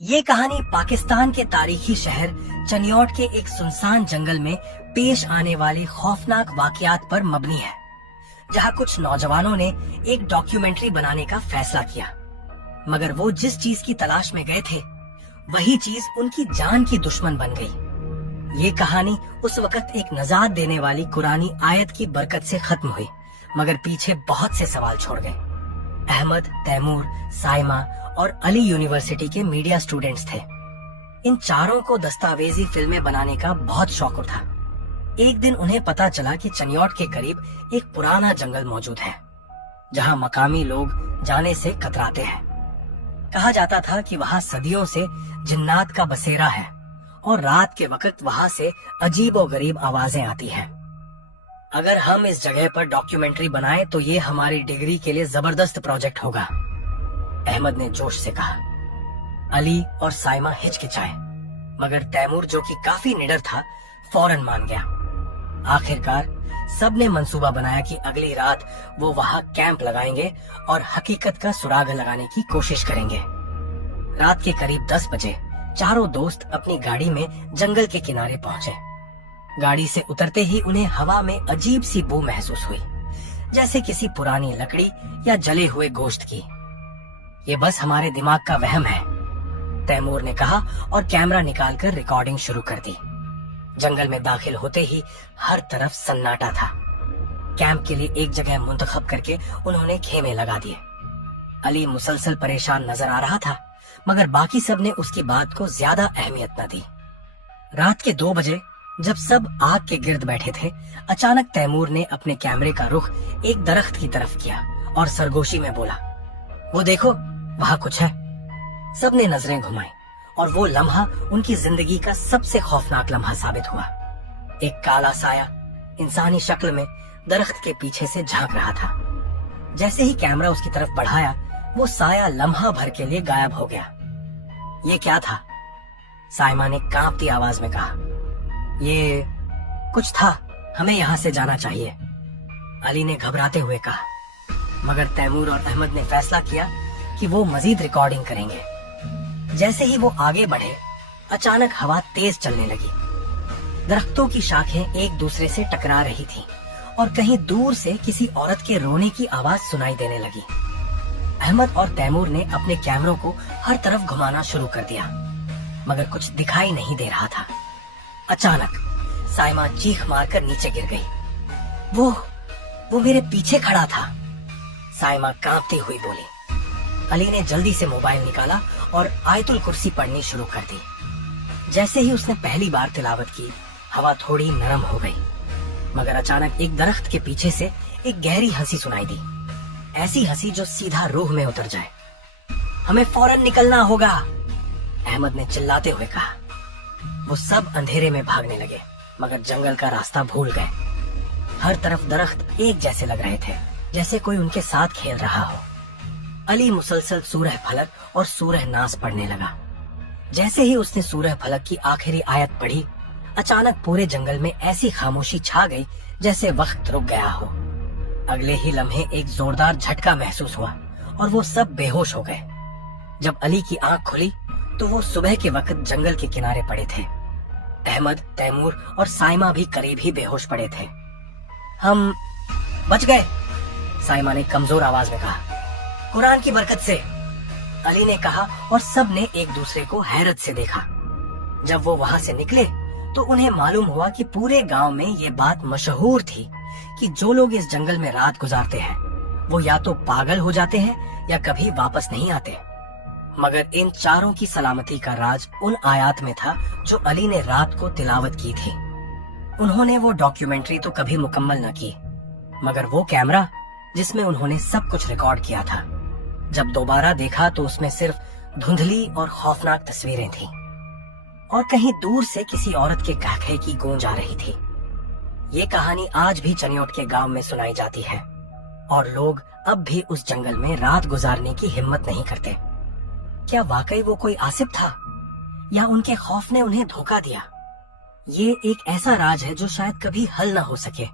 ये कहानी पाकिस्तान के तारीखी शहर चनियोट के एक सुनसान जंगल में पेश आने वाले खौफनाक वाकयात पर मबनी है, जहां कुछ नौजवानों ने एक डॉक्यूमेंट्री बनाने का फैसला किया, मगर वो जिस चीज की तलाश में गए थे वही चीज उनकी जान की दुश्मन बन गई। ये कहानी उस वक्त एक नजात देने वाली कुरानी आयत की बरकत से खत्म हुई, मगर पीछे बहुत से सवाल छोड़ गए। अहमद, तैमूर, साइमा और अली यूनिवर्सिटी के मीडिया स्टूडेंट्स थे। इन चारों को दस्तावेजी फिल्में बनाने का बहुत शौक था। एक दिन उन्हें पता चला कि चनियोट के करीब एक पुराना जंगल मौजूद है, जहां मकामी लोग जाने से कतराते हैं। कहा जाता था कि वहां सदियों से जिन्नात का बसेरा है और रात के वक्त वहां से अजीब और गरीब आवाजें आती हैं। अगर हम इस जगह पर डॉक्यूमेंट्री बनाएं तो ये हमारी डिग्री के लिए जबरदस्त प्रोजेक्ट होगा, अहमद ने जोश से कहा। अली और साइमा हिचकिचाए, मगर तैमूर, जो कि काफी निडर था, फौरन मान गया। आखिरकार सबने मंसूबा बनाया कि अगली रात वो वहां कैंप लगाएंगे और हकीकत का सुराग लगाने की कोशिश करेंगे। रात के करीब 10 बजे चारों दोस्त अपनी गाड़ी में जंगल के किनारे पहुंचे। गाड़ी से उतरते ही उन्हें हवा में अजीब सी बू महसूस हुई, जैसे किसी पुरानी लकड़ी या जले हुए गोश्त की। ये बस हमारे दिमाग का वहम है, तैमूर ने कहा और कैमरा निकालकर रिकॉर्डिंग शुरू कर दी। जंगल में दाखिल होते ही हर तरफ सन्नाटा था। कैंप के लिए एक जगह मुंतखब करके उन्होंने खेमे लगा दिए। अली मुसलसल परेशान नजर आ रहा था, मगर बाकी सब ने उसकी बात को ज्यादा अहमियत न दी। रात के 2 बजे जब सब आग के गिर्द बैठे थे, अचानक तैमूर ने अपने कैमरे का रुख एक दरख्त की तरफ किया और सरगोशी में बोला, वो देखो, वहां कुछ है। सबने नजरें घुमाई और वो लम्हा उनकी जिंदगी का सबसे खौफनाक लम्हा साबित हुआ। एक काला साया इंसानी शक्ल में दरख्त के पीछे से झांक रहा था। जैसे ही कैमरा उसकी तरफ बढ़ाया, वो साया लम्हा भर के लिए गायब हो गया। ये क्या था? साइमा ने कांपती आवाज में कहा। ये कुछ था, हमें यहाँ से जाना चाहिए, अली ने घबराते हुए कहा। मगर तैमूर और अहमद ने फैसला किया कि वो मजीद रिकॉर्डिंग करेंगे। जैसे ही वो आगे बढ़े, अचानक हवा तेज चलने लगी। दरख्तों की शाखें एक दूसरे से टकरा रही थीं और कहीं दूर से किसी औरत के रोने की आवाज सुनाई देने लगी। अहमद और तैमूर ने अपने कैमरों को हर तरफ घुमाना शुरू कर दिया, मगर कुछ दिखाई नहीं दे रहा था। अचानक साइमा चीख मारकर नीचे गिर गई। वो मेरे पीछे खड़ा था, साइमा कांपती हुई बोली। अली ने जल्दी से मोबाइल निकाला और आयतुल कुर्सी पढ़नी शुरू कर दी। जैसे ही उसने पहली बार तिलावत की, हवा थोड़ी नरम हो गई, मगर अचानक एक दरख्त के पीछे से एक गहरी हंसी सुनाई दी। ऐसी हंसी जो सीधा रूह में उतर जाए। हमें फौरन निकलना होगा, अहमद ने चिल्लाते हुए कहा। वो सब अंधेरे में भागने लगे, मगर जंगल का रास्ता भूल गए। हर तरफ दरख्त एक जैसे लग रहे थे, जैसे कोई उनके साथ खेल रहा हो। अली मुसलसल सूरह फलक और सूरह नास पढ़ने लगा। जैसे ही उसने सूरह फलक की आखिरी आयत पढ़ी, अचानक पूरे जंगल में ऐसी खामोशी छा गई जैसे वक्त रुक गया हो। अगले ही लम्हे एक जोरदार झटका महसूस हुआ और वो सब बेहोश हो गए। जब अली की आंख खुली तो वो सुबह के वक्त जंगल के किनारे पड़े थे। अहमद, तैमूर और साइमा भी करीब ही बेहोश पड़े थे। हम बच गए, साइमा ने कमजोर आवाज में कहा। कुरान की बरकत से, अली ने कहा और सब ने एक दूसरे को हैरत से देखा। जब वो वहां से निकले तो उन्हें मालूम हुआ कि पूरे गांव में ये बात मशहूर थी कि जो लोग इस जंगल में रात गुजारते हैं वो या तो पागल हो जाते हैं या कभी वापस नहीं आते। मगर इन चारों की सलामती का राज उन आयात में था जो अली ने रात को तिलावत की थी। उन्होंने वो डॉक्यूमेंट्री तो कभी मुकम्मल न की, मगर वो कैमरा जिसमें उन्होंने सब कुछ रिकॉर्ड किया था, जब दोबारा देखा तो उसमें सिर्फ धुंधली और खौफनाक तस्वीरें थीं और कहीं दूर से किसी औरत के कहकहे की गूंज आ रही थी। ये कहानी आज भी चनियोट के गांव में सुनाई जाती है और लोग अब भी उस जंगल में रात गुजारने की हिम्मत नहीं करते। क्या वाकई वो कोई आसिफ था या उनके खौफ ने उन्हें धोखा दिया? ये एक ऐसा राज है जो शायद कभी हल न हो सके।